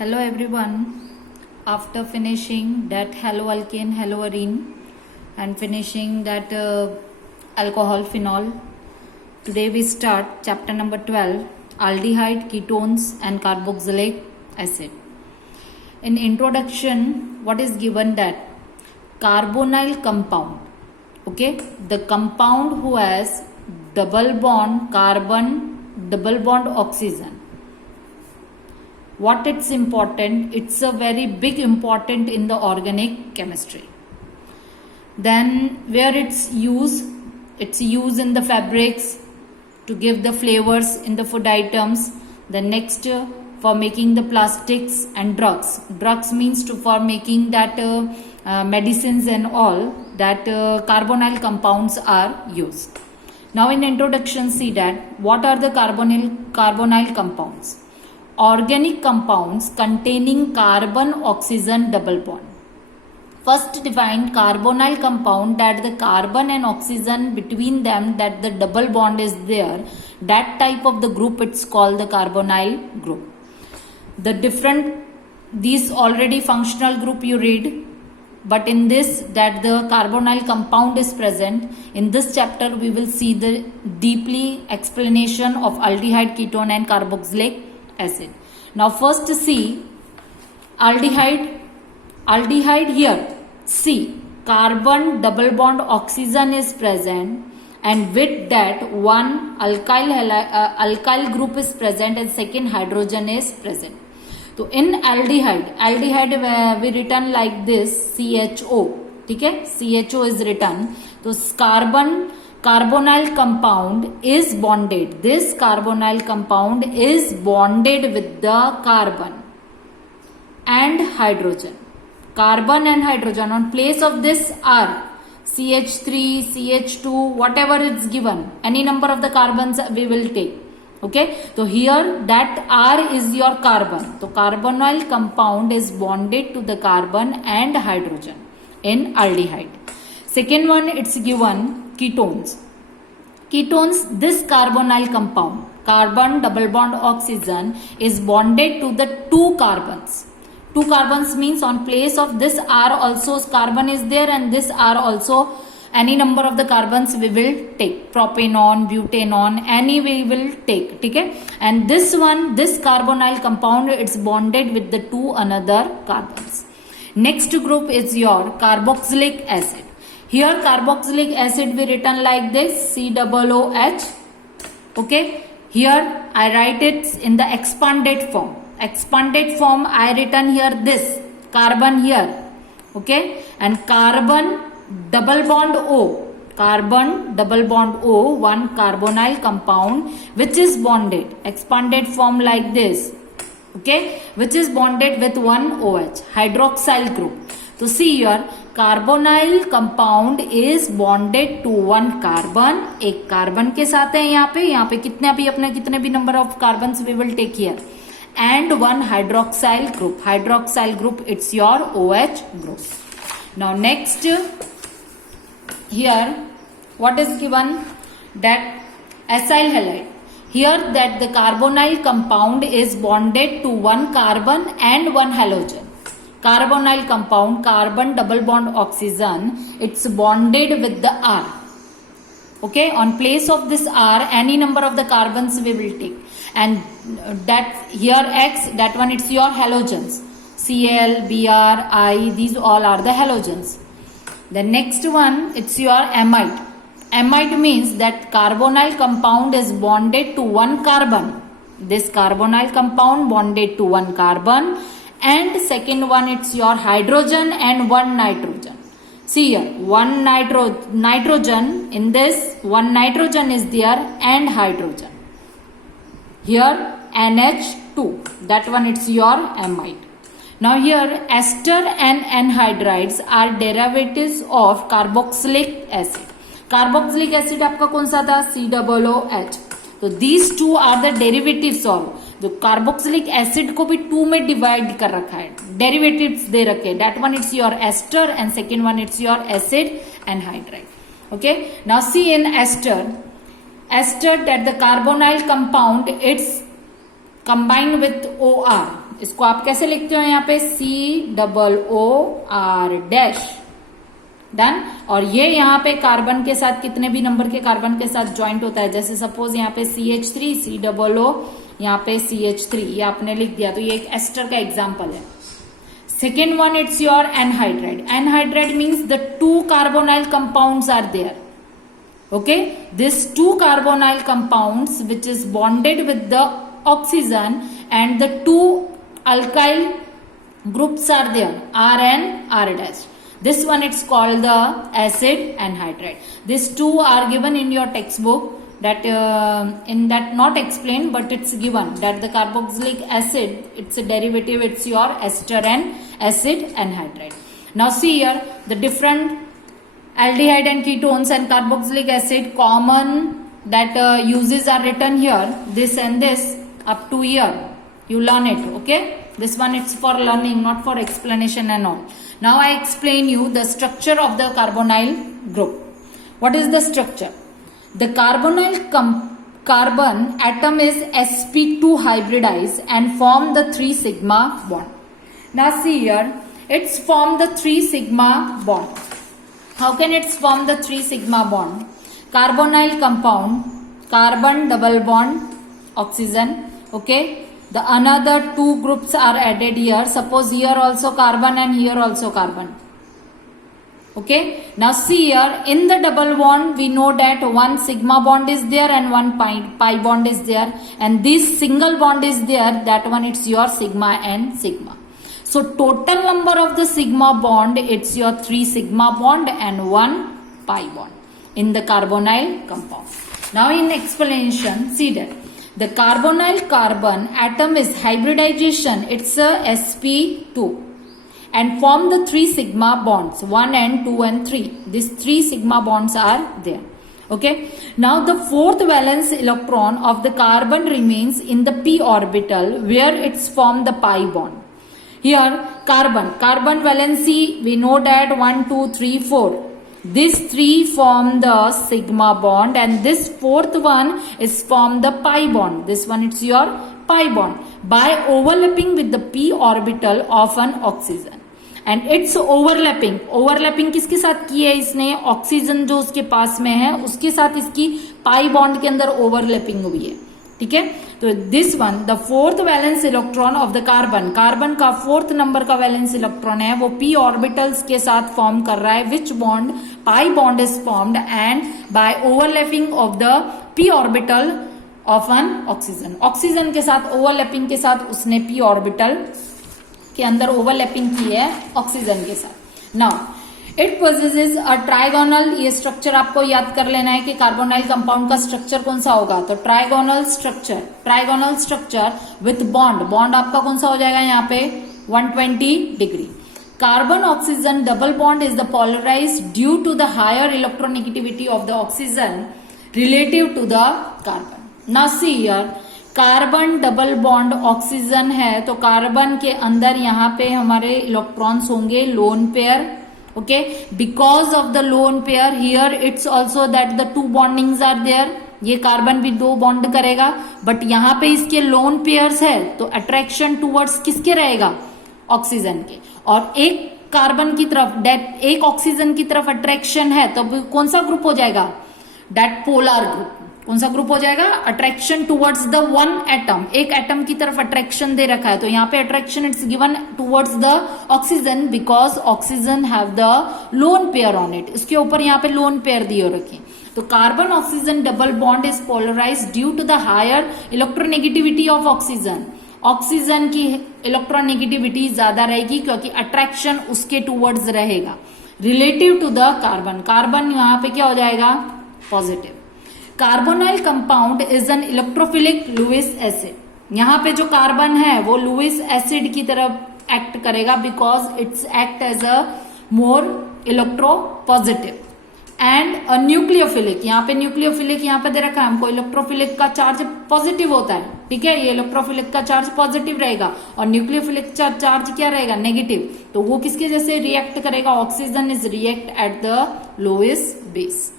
Hello everyone. After finishing that haloalkane, haloarine and finishing that alcohol phenol, today we start chapter number 12, aldehyde ketones and carboxylic acid. In introduction, what is given that carbonyl compound, okay, the compound who has double bond carbon, double bond oxygen. What it's important, it's a very big important in the organic chemistry. Then where it's used in the fabrics to give the flavors in the food items. The next for making the plastics and drugs means for making that medicines and all that carbonyl compounds are used. Now in introduction, see that what are the carbonyl compounds. Organic compounds containing carbon-oxygen double bond. First define carbonyl compound, that the carbon and oxygen between them, that the double bond is there. That type of the group, it's called the carbonyl group. These already functional group you read, but in this that the carbonyl compound is present. In this chapter we will see the deeply explanation of aldehyde ketone and carboxylic acid. Now first see aldehyde here. See, carbon double bond oxygen is present, and with that one alkyl group is present and second hydrogen is present. So in aldehyde we written like this CHO. Okay, CHO is written. So carbonyl compound is bonded. This carbonyl compound is bonded with the carbon and hydrogen. Carbon and hydrogen. On place of this R, CH3, CH2, whatever is given, any number of the carbons we will take. Okay, so here that R is your carbon. So carbonyl compound is bonded to the carbon and hydrogen in aldehyde. Second one, it's given ketones. Ketones, this carbonyl compound, carbon double bond oxygen, is bonded to the two carbons. Two carbons means on place of this R also carbon is there, and this R also any number of the carbons we will take. Propanone, butanon, any we will take. Okay? And this carbonyl compound, it's bonded with the two another carbons. Next group is your carboxylic acid. Here carboxylic acid we written like this COOH. Okay. Here I write it in the expanded form. Expanded form I written here this carbon here. Okay. And carbon double bond O. Carbon double bond O, one carbonyl compound which is bonded. Expanded form like this. Okay. Which is bonded with one OH. Hydroxyl group. So see here, carbonyl compound is bonded to one carbon. एक carbon के साथ है यहाँ पे कितने भी number of carbons we will take here, and one hydroxyl group. Hydroxyl group, it's your OH group. Now next here, what is given, that acyl halide. Here that the carbonyl compound is bonded to one carbon and one halogen. Carbonyl compound, carbon double bond oxygen, it's bonded with the R. Okay, on place of this R, any number of the carbons we will take. And that here X, that one it's your halogens. Cl, Br, I, these all are the halogens. The next one, it's your amide. Amide means that carbonyl compound is bonded to one carbon. This carbonyl compound bonded to one carbon. And second one, it's your hydrogen and one nitrogen. See here, one nitrogen in this, one nitrogen is there and hydrogen. Here NH2, that one it's your amide. Now here ester and anhydrides are derivatives of carboxylic acid. Carboxylic acid आपका कौन सा था? COOH. So these two are the derivatives of. तो carboxylic acid को भी to में divide कर रखा है, डेरिवेटिव्स दे रखे. That one it's your ester and second one it's your acid anhydride. Okay, now see in ester that the carbonyl compound, it's combined with OR. इसको आप कैसे लिखते हो यहाँ पे COOR डन। और ये यहाँ पे कार्बन के साथ कितने भी नंबर के कार्बन के साथ ज्वाइंट होता है, जैसे सपोज यहाँ पे CH3 COO यहाँ पे CH3 ये आपने लिख दिया, तो ये एक एस्टर का एग्जाम्पल है। Second one it's your anhydride. Anhydride means the 2 carbonyl compounds are there. Okay, this 2 carbonyl compounds which is bonded with the oxygen and the 2 alkyl groups are there, R and R dash. This one it's called the acid anhydride. These two are given in your textbook, that in that not explained but it's given that the carboxylic acid, it's a derivative, it's your ester and acid anhydride. Now see here the different aldehyde and ketones and carboxylic acid common that uses are written here, this and this up to here you learn it. Okay, this one it's for learning, not for explanation and all. Now I explain you the structure of the carbonyl group. What is the structure? The carbonyl carbon atom is sp2 hybridized and form the 3 sigma bond. Now see here, it's form the 3 sigma bond. How can it form the 3 sigma bond? Carbonyl compound, carbon double bond, oxygen. Okay, the another 2 groups are added here. Suppose here also carbon and here also carbon. Okay, now see here in the double bond we know that one sigma bond is there and one pi bond is there, and this single bond is there, that one it's your sigma and sigma. So total number of the sigma bond it's your 3 sigma bond and 1 pi bond in the carbonyl compound. Now in explanation, see that the carbonyl carbon atom is hybridization, it's a sp2 and form the 3 sigma bonds, 1 and 2 and 3. These 3 sigma bonds are there. Okay, now the 4th valence electron of the carbon remains in the p orbital where it's formed the pi bond. Here carbon valency we know that 1 2 3 4. These 3 form the sigma bond and this 4th one is form the pi bond. This one it's your pi bond by overlapping with the p orbital of an oxygen. And it's overlapping किसके साथ की है इसने, oxygen जो उसके पास में है उसके साथ इसकी पाई बॉन्ड के अंदर ओवरलैपिंग हुई है. ठीक है, तो this one the 4th valence electron of the carbon का 4th नंबर का वैलेंस इलेक्ट्रॉन है, वो p ऑर्बिटल्स के साथ फॉर्म कर रहा है. Which bond, pi bond is formed and by overlapping of the p orbital of an oxygen. Oxygen के साथ ओवरलैपिंग के साथ उसने p ऑर्बिटल के अंदर ओवरलैपिंग की है ऑक्सीजन के साथ. Now it possesses a trigonal, ये स्ट्रक्चर आपको याद कर लेना है कि कार्बोनाइल कंपाउंड का स्ट्रक्चर कौन सा होगा. तो ट्राइगोनल स्ट्रक्चर विथ बॉन्ड आपका कौन सा हो जाएगा यहाँ पे 120 degree. Carbon oxygen double bond is the polarised due to the higher electronegativity of the oxygen relative to the carbon. Now see here, carbon double bond oxygen है तो carbon के अंदर यहाँ पे हमारे इलेक्ट्रॉन्स होंगे lone pair. Okay, because of the lone pair here it's also that the 2 bondings are there. ये carbon भी 2 बॉन्ड करेगा बट यहाँ पे इसके लोन पेयर्स है तो अट्रैक्शन टूवर्ड्स किसके रहेगा, ऑक्सीजन के. और एक कार्बन की तरफ एक ऑक्सीजन की तरफ अट्रैक्शन है तो कौन सा ग्रुप हो जाएगा, दैट पोलर ग्रुप. कौन सा ग्रुप हो जाएगा, attraction towards the one atom. एक एटम की तरफ अट्रैक्शन दे रखा है तो यहाँ पे attraction it's given towards the oxygen because oxygen have the lone pair on it. इसके ऊपर यहाँ पे लोन पेयर दिए रखे. तो carbon oxygen double bond is polarised due to the higher electronegativity of oxygen. Oxygen की इलेक्ट्रोनेगेटिविटी ज्यादा रहेगी क्योंकि अट्रैक्शन उसके टुवर्ड्स रहेगा relative to the carbon. Carbon यहाँ पे क्या हो जाएगा, positive. Carbonyl compound is an electrophilic Lewis acid. यहाँ पे जो कार्बन है वो लुईस एसिड की तरफ एक्ट करेगा because it's act as a more electropositive. And a nucleophilic, यहाँ पे न्यूक्लियोफिलिक यहाँ पे दे रखा है हमको, इलेक्ट्रोफिलिक का चार्ज पॉजिटिव होता है. ठीक है, ये इलेक्ट्रोफिलिक का चार्ज पॉजिटिव रहेगा और न्यूक्लियोफिलिक का चार्ज क्या रहेगा, नेगेटिव. तो वो किसके जैसे रिएक्ट करेगा, oxygen is react at the lowest base.